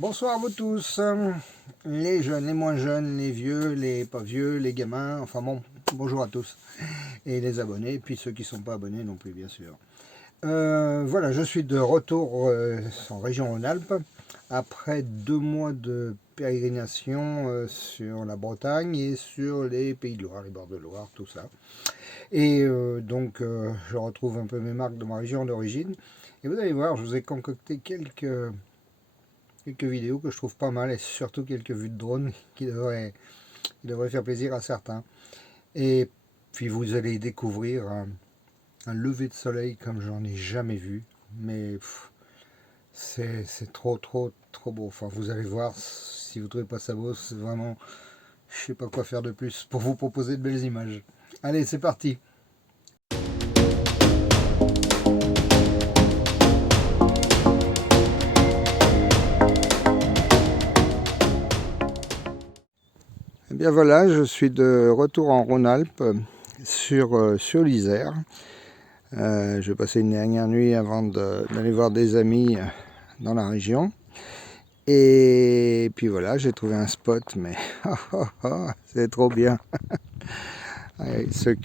Bonsoir à vous tous, les jeunes, les moins jeunes, les vieux, les pas vieux, les gamins, enfin bon, bonjour à tous, et les abonnés, puis ceux qui ne sont pas abonnés non plus bien sûr. Voilà, je suis de retour en région Rhône-Alpes, après 2 mois de pérégrination sur la Bretagne et sur les Pays de Loire, les bords de Loire, tout ça. Et donc je retrouve un peu mes marques de ma région d'origine, et vous allez voir, je vous ai concocté quelques vidéos que je trouve pas mal et surtout quelques vues de drone qui devraient faire plaisir à certains. Et puis vous allez découvrir un lever de soleil comme j'en ai jamais vu, mais c'est trop beau. Enfin, vous allez voir, si vous trouvez pas ça beau, c'est vraiment, je sais pas quoi faire de plus pour vous proposer de belles images. Allez, c'est parti. Et bien voilà, je suis de retour en Rhône-Alpes sur l'Isère. Je vais passer une dernière nuit avant d'aller voir des amis dans la région. Et puis voilà, j'ai trouvé un spot, mais c'est trop bien. J'ai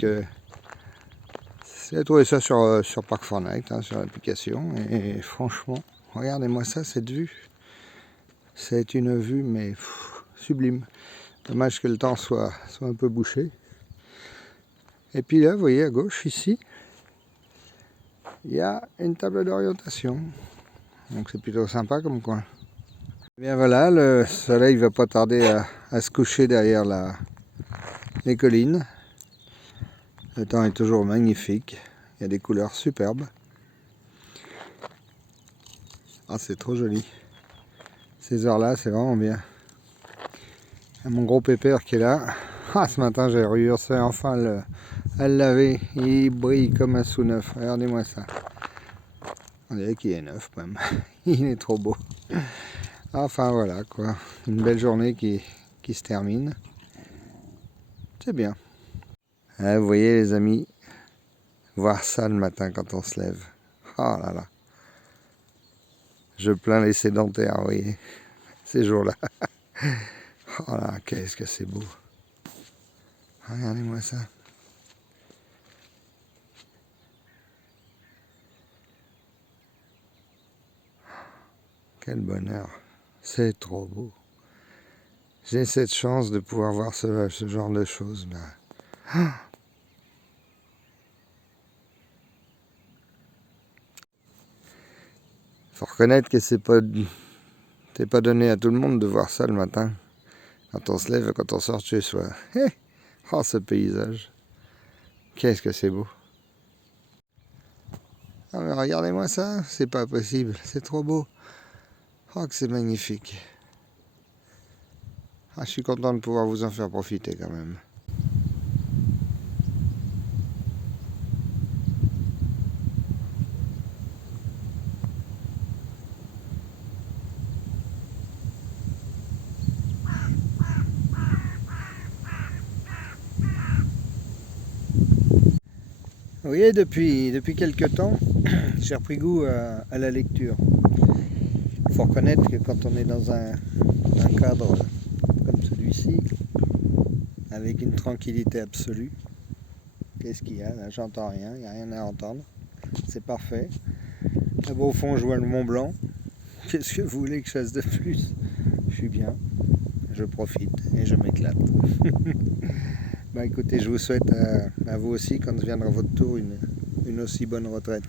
trouvé ça sur Park4Night, sur l'application. Et franchement, regardez-moi ça, cette vue. C'est une vue, mais sublime. Dommage que le temps soit un peu bouché. Et puis là, vous voyez à gauche, ici, il y a une table d'orientation. Donc c'est plutôt sympa comme coin. Et bien voilà, le soleil va pas tarder à se coucher derrière les collines. Le temps est toujours magnifique. Il y a des couleurs superbes. Ah, c'est trop joli. Ces heures-là, c'est vraiment bien. Il y a mon gros pépère qui est là. Ah, ce matin, j'ai réussi enfin à le laver. Il brille comme un sous-neuf. Regardez-moi ça. On dirait qu'il est neuf même. Il est trop beau. Enfin voilà quoi. Une belle journée qui se termine. C'est bien. Ah, vous voyez les amis, voir ça le matin quand on se lève. Oh là là. Je plains les sédentaires, vous voyez, ces jours-là. Oh là, qu'est-ce que c'est beau. Regardez-moi ça. Quel bonheur. C'est trop beau. J'ai cette chance de pouvoir voir ce genre de choses là. Faut reconnaître que c'est pas donné à tout le monde de voir ça le matin. Quand on se lève, quand on sort de chez soi. Oh, ce paysage. Qu'est-ce que c'est beau. Ah mais regardez-moi ça, c'est pas possible, c'est trop beau. Oh que c'est magnifique. Ah, je suis content de pouvoir vous en faire profiter quand même. Vous voyez, depuis quelques temps, j'ai repris goût à la lecture. Il faut reconnaître que quand on est dans un cadre comme celui-ci, avec une tranquillité absolue, qu'est-ce qu'il y a là? J'entends rien, il n'y a rien à entendre. C'est parfait. Là-bas au fond, je vois le Mont Blanc. Qu'est-ce que vous voulez que je fasse de plus? Je suis bien, je profite et je m'éclate. Bah écoutez, je vous souhaite à vous aussi, quand viendra votre tour, une aussi bonne retraite.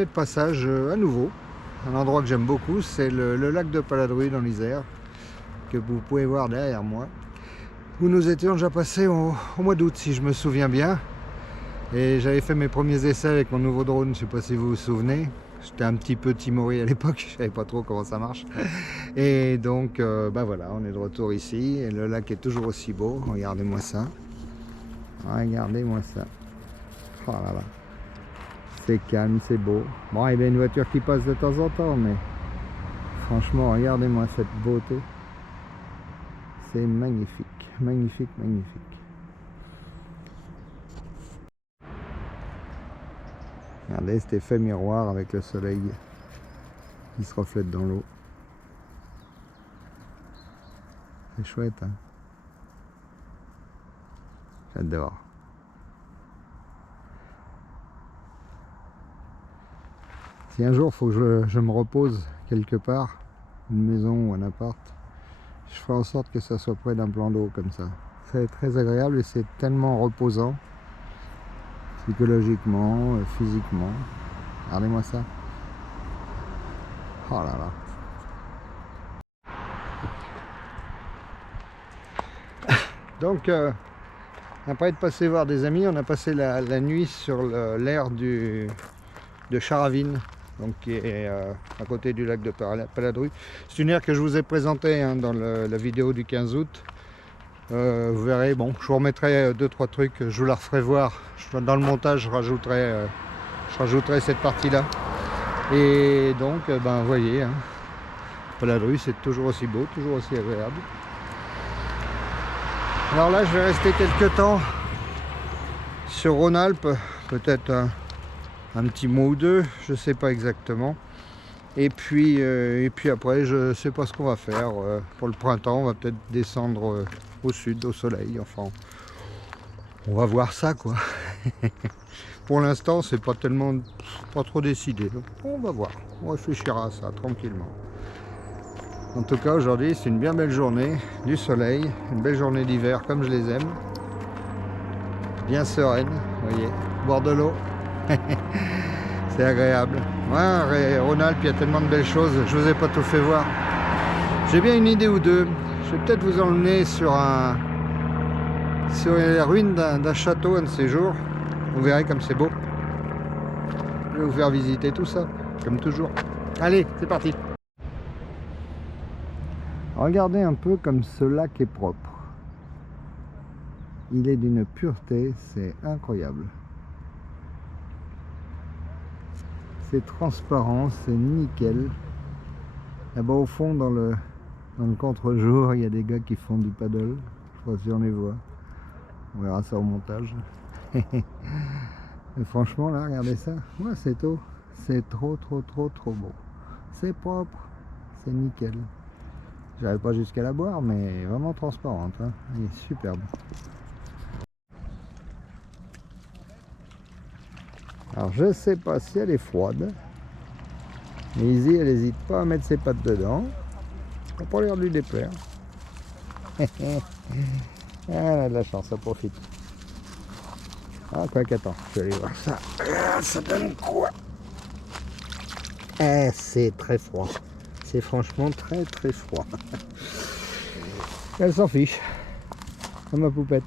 venez de passage à nouveau. Un endroit que j'aime beaucoup, c'est le lac de Paladru dans l'Isère, que vous pouvez voir derrière moi. Où nous étions déjà passés au mois d'août, si je me souviens bien. Et j'avais fait mes premiers essais avec mon nouveau drone, je ne sais pas si vous vous souvenez. J'étais un petit peu timoré à l'époque, je ne savais pas trop comment ça marche. Et donc, bah voilà, on est de retour ici. Et le lac est toujours aussi beau. Regardez-moi ça. Regardez-moi ça. Oh là là. C'est calme, c'est beau. Bon, il y a une voiture qui passe de temps en temps, mais franchement, regardez-moi cette beauté. C'est magnifique, magnifique, magnifique. Regardez cet effet miroir avec le soleil qui se reflète dans l'eau. C'est chouette, hein? J'adore. Si un jour il faut que je me repose quelque part, une maison ou un appart, je ferai en sorte que ça soit près d'un plan d'eau comme ça. C'est très agréable et c'est tellement reposant, psychologiquement, physiquement. Regardez-moi ça. Oh là là. Donc, après être passé voir des amis, on a passé la nuit sur l'aire de Charavine, donc qui est à côté du lac de Paladru. C'est une aire que je vous ai présentée hein, dans la vidéo du 15 août. Vous verrez, bon, je vous remettrai 2-3 trucs, je vous la referai voir. Dans le montage, je rajouterai cette partie-là. Et donc, ben, vous voyez, hein, Paladru, c'est toujours aussi beau, toujours aussi agréable. Alors là, je vais rester quelques temps sur Rhône-Alpes, peut-être un petit mois ou deux, je sais pas exactement. Et puis après, je sais pas ce qu'on va faire. Pour le printemps, on va peut-être descendre au sud, au soleil. Enfin, on va voir ça, quoi. Pour l'instant, c'est pas trop décidé. On va voir, on réfléchira à ça tranquillement. En tout cas, aujourd'hui, c'est une bien belle journée, du soleil, une belle journée d'hiver comme je les aime. Bien sereine, vous voyez, bord de l'eau. C'est agréable. Ouais, Rhône-Alpes, il y a tellement de belles choses, je vous ai pas tout fait voir. J'ai bien une idée ou deux. Je vais peut-être vous emmener sur les ruines d'un château un de ces jours. Vous verrez comme c'est beau. Je vais vous faire visiter tout ça, comme toujours. Allez, c'est parti. Regardez un peu comme ce lac est propre. Il est d'une pureté, c'est incroyable. C'est transparent, c'est nickel. Là-bas au fond, dans le contre-jour, il y a des gars qui font du paddle. Je sais pas si on les voit. On verra ça au montage. Et franchement, là, regardez ça. Ouais, c'est tout. C'est trop beau. C'est propre, c'est nickel. J'arrive pas jusqu'à la boire, mais vraiment transparente. Hein. Elle est superbe. Alors, je sais pas si elle est froide. Mais Izzy, elle n'hésite pas à mettre ses pattes dedans. On pas l'air de lui déplaire. Elle a de la chance, ça profite. Ah, quoi qu'attends, je vais aller voir ça. Ah, ça donne quoi? Eh, c'est très froid. C'est franchement très froid. Elle s'en fiche. Comme ma poupette.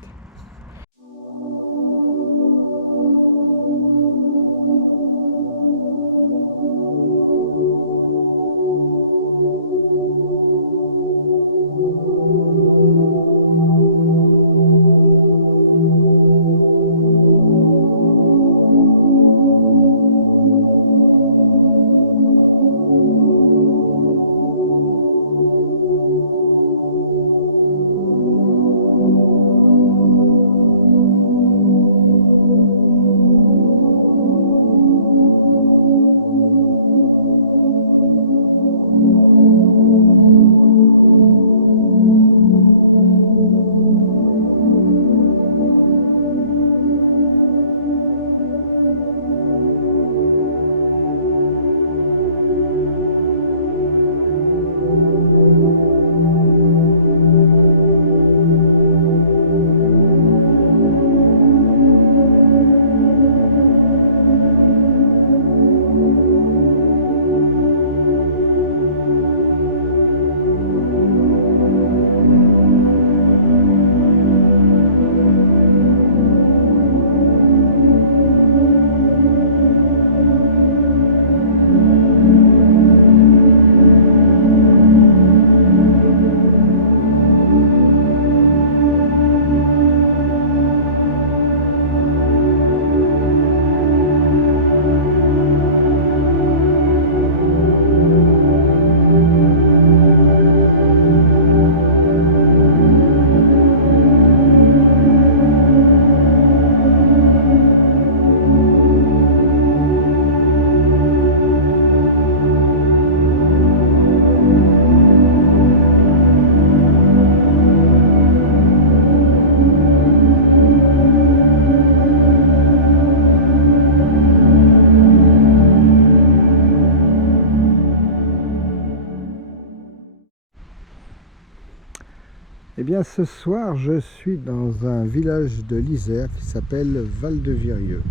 Eh bien ce soir je suis dans un village de l'Isère qui s'appelle Val-de-Virieu.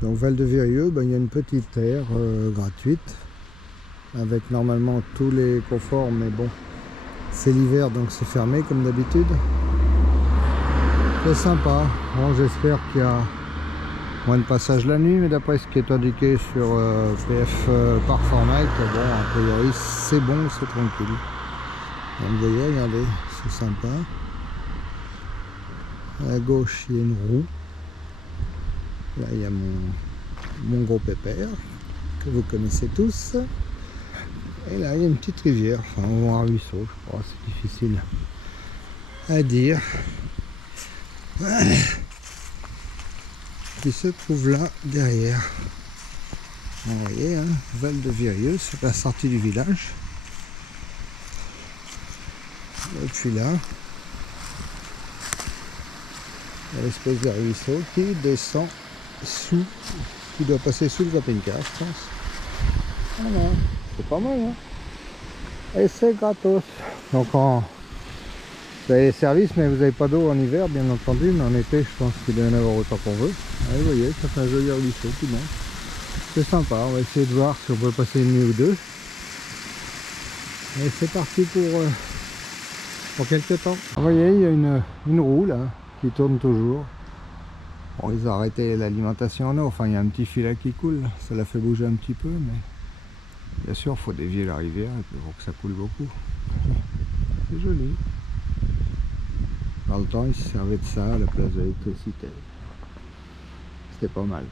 Donc Val-de-Virieu, il y a une petite aire gratuite avec normalement tous les conforts, mais bon, c'est l'hiver donc c'est fermé comme d'habitude. C'est sympa. Bon, j'espère qu'il y a moins de passage la nuit, mais d'après ce qui est indiqué sur PF par Fortnite, bon, a priori c'est bon, c'est tranquille. Donc, vous voyez, regardez, c'est sympa. À gauche, il y a une roue. Là, il y a mon gros pépère, que vous connaissez tous. Et là, il y a une petite rivière, enfin, ou un ruisseau, je crois, c'est difficile à dire. Qui se trouve là, derrière. Vous voyez, hein, Val-de-Virieu, c'est la sortie du village. Et puis là, il y a l'espèce de ruisseau qui descend sous, qui doit passer sous le camping-car, je pense. Voilà, c'est pas mal, hein. Et c'est gratos. Donc vous avez les services, mais vous n'avez pas d'eau en hiver, bien entendu, mais en été, je pense qu'il doit y en avoir autant qu'on veut. Allez, vous voyez, ça fait un joli ruisseau qui monte. C'est sympa, on va essayer de voir si on peut passer une nuit ou deux. Et c'est parti pour quelques temps. Vous voyez, il y a une roue là qui tourne toujours. Bon, ils ont arrêté l'alimentation en eau, enfin il y a un petit filet qui coule, ça l'a fait bouger un petit peu, mais bien sûr il faut dévier la rivière pour que ça coule beaucoup. C'est joli. Dans le temps ils se servaient de ça à la place de l'électricité. C'était pas mal.